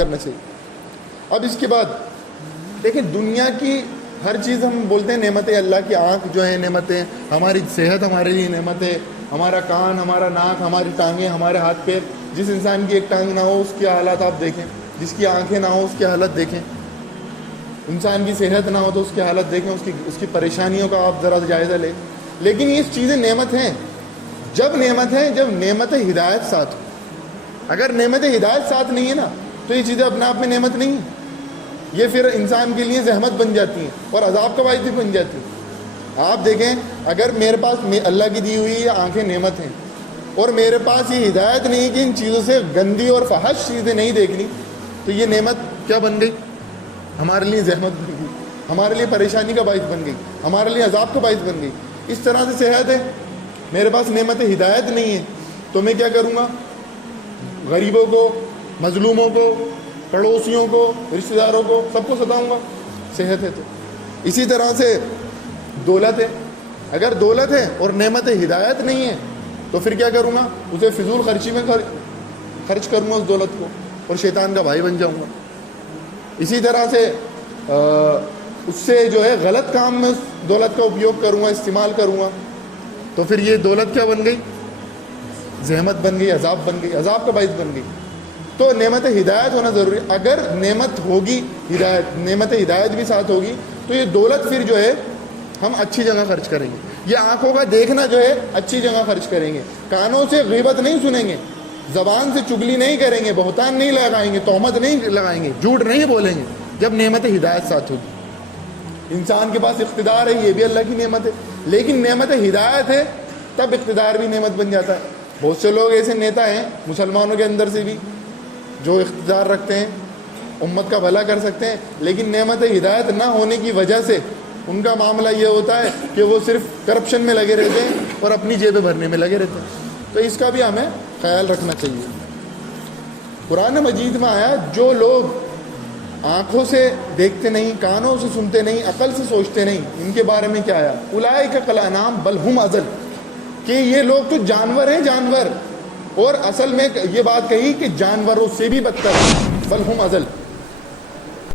کرنا چاہیے. اب اس کے بعد دیکھیں دنیا کی ہر چیز ہم بولتے ہیں نعمتیں اللہ کی. آنکھ جو ہے نعمتیں, ہماری صحت ہمارے لیے نعمتیں, ہمارا کان, ہمارا ناک, ہماری ٹانگیں, ہمارے ہاتھ پیر. جس انسان کی ایک ٹانگ نہ ہو اس کے حالات آپ دیکھیں, جس کی آنکھیں نہ ہو اس کے حالت دیکھیں, انسان کی صحت نہ ہو تو اس کی حالت دیکھیں, اس کی پریشانیوں کا آپ ذرا جائزہ لیں. لیکن یہ چیزیں نعمت ہیں. جب نعمت ہے جب نعمت ہدایت ساتھ ہو. اگر نعمت ہدایت ساتھ نہیں ہے نا تو یہ چیزیں اپنے آپ میں نعمت نہیں ہیں. یہ پھر انسان کے لیے زحمت بن جاتی ہیں اور عذاب کا باعث بھی بن جاتی ہیں. آپ دیکھیں اگر میرے پاس اللہ کی دی ہوئی یہ آنکھیں نعمت ہیں اور میرے پاس یہ ہدایت نہیں کہ ان چیزوں سے گندی اور فحش چیزیں نہیں دیکھنی, تو یہ نعمت کیا بن گئی؟ ہمارے لیے زحمت بن گئی, ہمارے لیے پریشانی کا باعث بن گئی, ہمارے لیے عذاب کا باعث بن گئی. اس طرح سے صحت ہے, میرے پاس نعمت ہدایت نہیں ہے تو میں کیا کروں گا؟ غریبوں کو, مظلوموں کو, پڑوسیوں کو, رشتہ داروں کو, سب کو ستاؤں گا. صحت ہے تو. اسی طرح سے دولت ہے, اگر دولت ہے اور نعمت ہدایت نہیں ہے تو پھر کیا کروں گا؟ اسے فضول خرچی میں خرچ کروں گا اس دولت کو اور شیطان کا بھائی بن جاؤں گا. اسی طرح سے اس سے جو ہے غلط کام میں اس دولت کا اپیوگ کروں گا, استعمال کروں گا, تو پھر یہ دولت کیا بن گئی؟ زحمت بن گئی, عذاب بن گئی, عذاب کا باعث بن گئی. تو نعمت ہدایت ہونا ضروری ہے. اگر نعمت ہوگی ہدایت, نعمت ہدایت بھی ساتھ ہوگی تو یہ دولت پھر جو ہے ہم اچھی جگہ خرچ کریں گے. یہ آنکھوں کا دیکھنا جو ہے اچھی جگہ خرچ کریں گے, کانوں سے غیبت نہیں سنیں گے, زبان سے چگلی نہیں کریں گے, بہتان نہیں لگائیں گے, تہمت نہیں لگائیں گے, جھوٹ نہیں بولیں گے. جب نعمت ہدایت ساتھ ہوگی. انسان کے پاس اقتدار ہے, یہ بھی اللہ کی نعمت ہے, لیکن نعمت ہدایت ہے تب اقتدار بھی نعمت بن جاتا ہے. بہت سے لوگ ایسے نیتا ہیں مسلمانوں کے اندر سے بھی جو اقتدار رکھتے ہیں, امت کا بھلا کر سکتے ہیں, لیکن نعمت ہدایت نہ ہونے کی وجہ سے ان کا معاملہ یہ ہوتا ہے کہ وہ صرف کرپشن میں لگے رہتے ہیں اور اپنی جیبیں بھرنے میں لگے رہتے ہیں. تو اس کا بھی ہمیں خیال رکھنا چاہیے. قرآن مجید میں آیا جو لوگ آنکھوں سے دیکھتے نہیں, کانوں سے سنتے نہیں, عقل سے سوچتے نہیں, ان کے بارے میں کیا آیا؟ اولئک کالانعام بل ہم اضل, کہ یہ لوگ تو جانور ہیں, جانور. اور اصل میں یہ بات کہی کہ جانوروں سے بھی بدتر, بل ہم اضل.